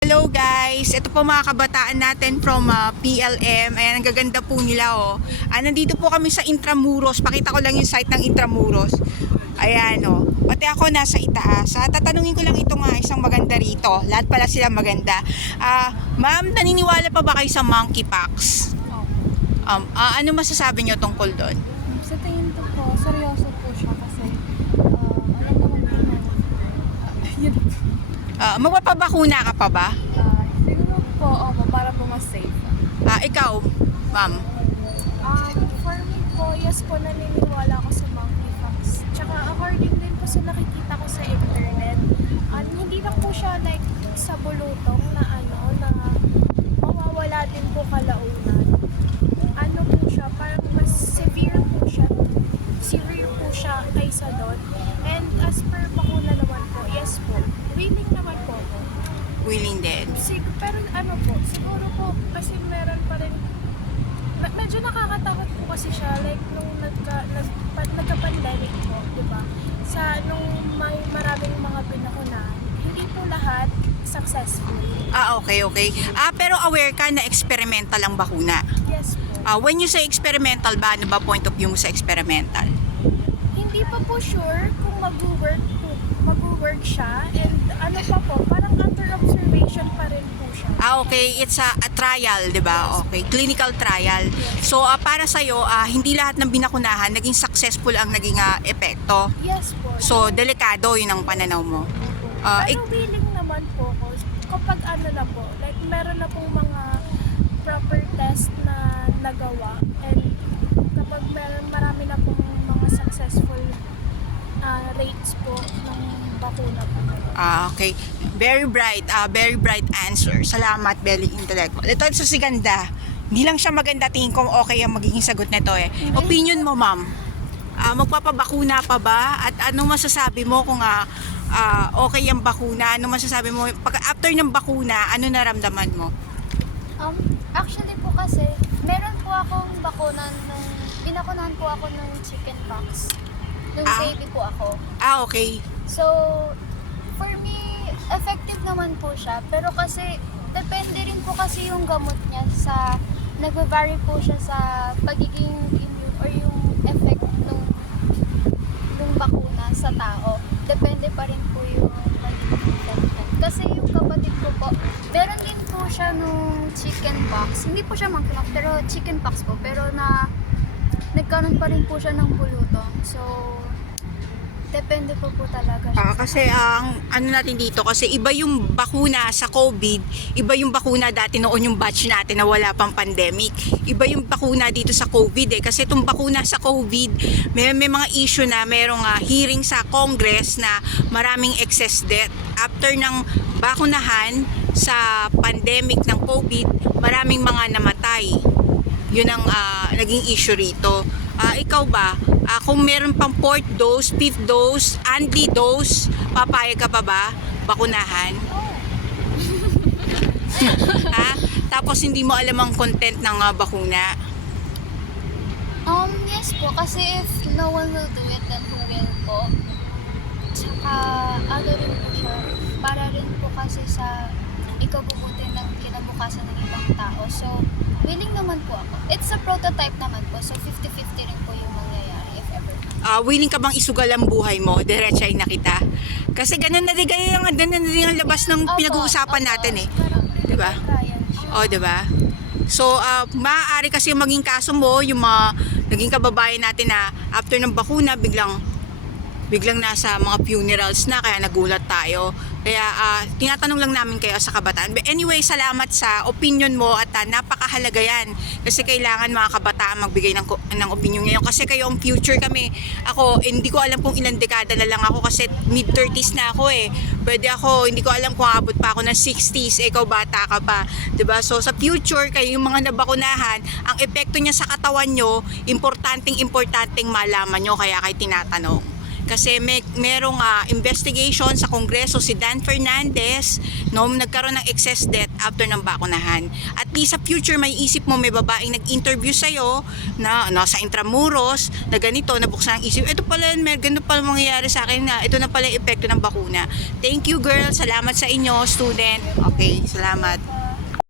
Hello guys, ito po mga kabataan natin from PLM. Ayan, ang gaganda po nila oh. Nandito po kami sa Intramuros. Pakita ko lang yung site ng Intramuros. Ayan oh. Pati ako nasa itaas. Tatanungin ko lang itong isang maganda rito. Lahat pala sila maganda. Ma'am, naniniwala pa ba kayo sa monkeypox? Ano masasabi nyo tungkol doon? Sa tingin ko po, seryoso po siya kasi alam naman po na yun. Magpapabakuna ka pa ba? Siguro po, para po mas safe. Ikaw, ma'am? For me po, yes po, naniniwala ako sa monkeypox. Tsaka according din po sa nakikita ko sa internet, hindi lang po siya like sa bulutong na na mawawala din po kalaunan. Ano po siya, parang mas severe po siya kaysa doon. And as per bakuna naman po, yes po, willing naman po ako. Willing din. Pero siguro po, kasi meron pa rin, medyo nakakatakot po kasi siya, like nung nagka-pandemic po, di ba? Nung may maraming mga pinakunahan, hindi po lahat successful. Okay. Pero aware ka na experimental ang bakuna? Yes po. When you say experimental ba, ano ba point of view mo sa experimental? Hindi pa po sure kung mag-work siya, and parang under observation pa rin po siya. Okay, it's a trial, 'di ba? Okay, clinical trial. So para sa iyo, hindi lahat ng binakunahan naging successful ang naging epekto. Yes po. So delikado 'yun ang pananaw mo. Pero willing naman po ako kapag na po, like meron na pong mga proper test na nagawa, and kapag marami na pong mga successful rates po ng bakuna po. Okay. Very bright answer. Salamat, Belly Intellectual. Ito sa Siganda. Hindi lang siya maganda, tingin ko okay ang magiging sagot nito eh. Opinion mo, ma'am? Magpapabakuna pa ba? At anong masasabi mo kung okay ang bakuna? Anong masasabi mo? After ng bakuna, ano naramdaman mo? Actually po kasi, meron po akong bakuna binakunahan po ako ng chickenpox. Nung baby po ako. Okay. So, for me, effective naman po siya. Pero kasi, depende rin po kasi yung gamot niya nagva-vary po siya sa pagiging immune or yung effect nung bakuna sa tao. Depende pa rin po yung pagiging effect. Kasi yung kapatid ko po, meron din po siya nung chickenpox. Hindi po siya monkeypox, pero chickenpox po. Pero nagkaroon pa rin po siya ng bulutong. So, depende po talaga siya. Kasi ang natin dito, kasi iba yung bakuna sa COVID, iba yung bakuna dati noon yung batch natin na wala pang pandemic. Iba yung bakuna dito sa COVID kasi itong bakuna sa COVID, may mga issue na merong hearing sa Congress na maraming excess death. After ng bakunahan sa pandemic ng COVID, maraming mga namatay. Yun ang naging issue rito. Ikaw ba, kung meron pang 4th dose, 5th dose, anti-dose, papayag ka pa ba? Bakunahan? Tapos hindi mo alam ang content ng bakuna? Yes po, kasi if no one will do it, then who will po? Tsaka, rin po siya, para rin po kasi sa ikabubuti ng kinabukasan ng ibang tao. So, willing naman po ako. It's a prototype naman po, so 50-50 rin po yung mangyayari if ever. Willing ka bang isugal ang buhay mo? Diretsay na kita. Kasi ganun na din ang labas ng pinag-uusapan natin eh. Diba? Diba? So, maaari kasi maging kaso mo, yung mga naging kababayan natin na after ng bakuna, biglang nasa mga funerals na, kaya nagulat tayo. Kaya tinatanong lang namin kayo sa kabataan. But anyway, salamat sa opinion mo at napakahalaga yan. Kasi kailangan mga kabataan magbigay ng opinion ngayon. Kasi kayo ang future kami. Ako, hindi ko alam kung ilang dekada na lang ako kasi mid-30s na ako eh. Pwede ako, hindi ko alam kung abot pa ako ng 60s. Ikaw bata ka pa. Diba? So sa future, kayo yung mga nabakunahan, ang epekto niya sa katawan nyo, importanteng malaman nyo, kaya kayo tinatanong. Kasi merong investigation sa Kongreso si Dan Fernandez, no, nagkaroon ng excess death after ng bakunahan. At least sa future may isip mo, may babaeng nag-interview sa'yo na sa Intramuros na ganito, nabuksan ang isip, ito pala, may ganito pala mangyayari sa akin, na ito na pala yung epekto ng bakuna. Thank you girl, salamat sa inyo student. Okay, salamat.